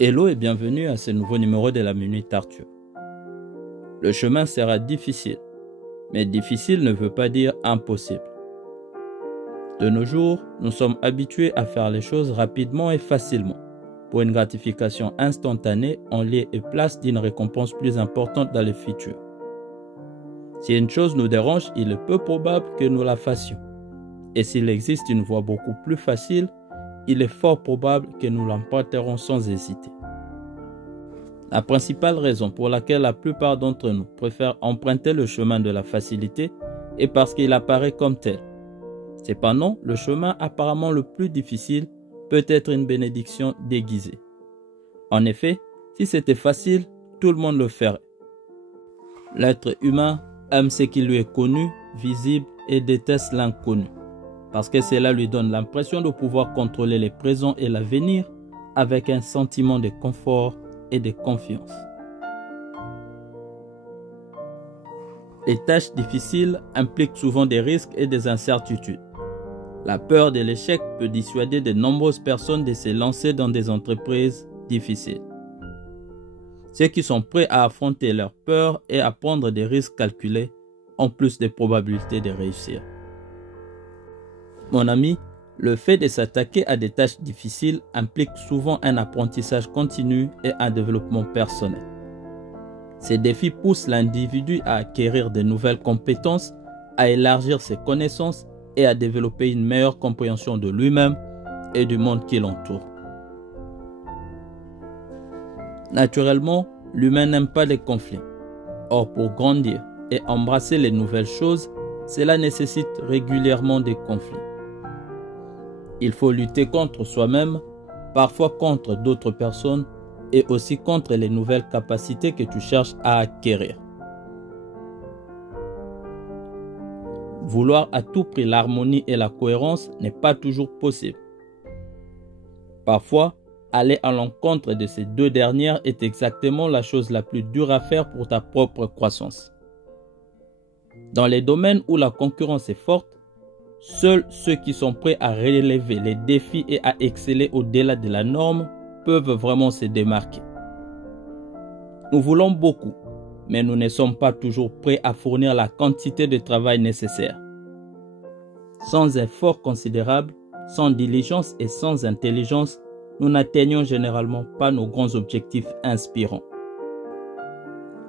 Hello et bienvenue à ce nouveau numéro de la Minute Arthur. Le chemin sera difficile, mais difficile ne veut pas dire impossible. De nos jours, nous sommes habitués à faire les choses rapidement et facilement, pour une gratification instantanée en lieu et place d'une récompense plus importante dans le futur. Si une chose nous dérange, il est peu probable que nous la fassions. Et s'il existe une voie beaucoup plus facile, il est fort probable que nous l'emprunterons sans hésiter. La principale raison pour laquelle la plupart d'entre nous préfèrent emprunter le chemin de la facilité est parce qu'il apparaît comme tel. Cependant, le chemin apparemment le plus difficile peut être une bénédiction déguisée. En effet, si c'était facile, tout le monde le ferait. L'être humain aime ce qui lui est connu, visible et déteste l'inconnu, parce que cela lui donne l'impression de pouvoir contrôler le présent et l'avenir avec un sentiment de confort et de confiance. Les tâches difficiles impliquent souvent des risques et des incertitudes. La peur de l'échec peut dissuader de nombreuses personnes de se lancer dans des entreprises difficiles. Ceux qui sont prêts à affronter leur peur et à prendre des risques calculés ont plus de probabilités de réussir. Mon ami, le fait de s'attaquer à des tâches difficiles implique souvent un apprentissage continu et un développement personnel. Ces défis poussent l'individu à acquérir de nouvelles compétences, à élargir ses connaissances et à développer une meilleure compréhension de lui-même et du monde qui l'entoure. Naturellement, l'humain n'aime pas les conflits. Or, pour grandir et embrasser les nouvelles choses, cela nécessite régulièrement des conflits. Il faut lutter contre soi-même, parfois contre d'autres personnes et aussi contre les nouvelles capacités que tu cherches à acquérir. Vouloir à tout prix l'harmonie et la cohérence n'est pas toujours possible. Parfois, aller à l'encontre de ces deux dernières est exactement la chose la plus dure à faire pour ta propre croissance. Dans les domaines où la concurrence est forte, seuls ceux qui sont prêts à relever les défis et à exceller au-delà de la norme peuvent vraiment se démarquer. Nous voulons beaucoup, mais nous ne sommes pas toujours prêts à fournir la quantité de travail nécessaire. Sans effort considérable, sans diligence et sans intelligence, nous n'atteignons généralement pas nos grands objectifs inspirants.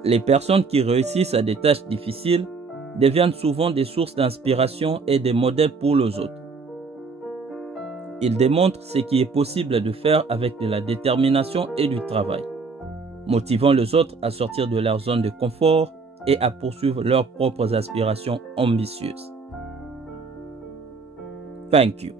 Les personnes qui réussissent à des tâches difficiles deviennent souvent des sources d'inspiration et des modèles pour les autres. Ils démontrent ce qui est possible de faire avec de la détermination et du travail, motivant les autres à sortir de leur zone de confort et à poursuivre leurs propres aspirations ambitieuses. Thank you.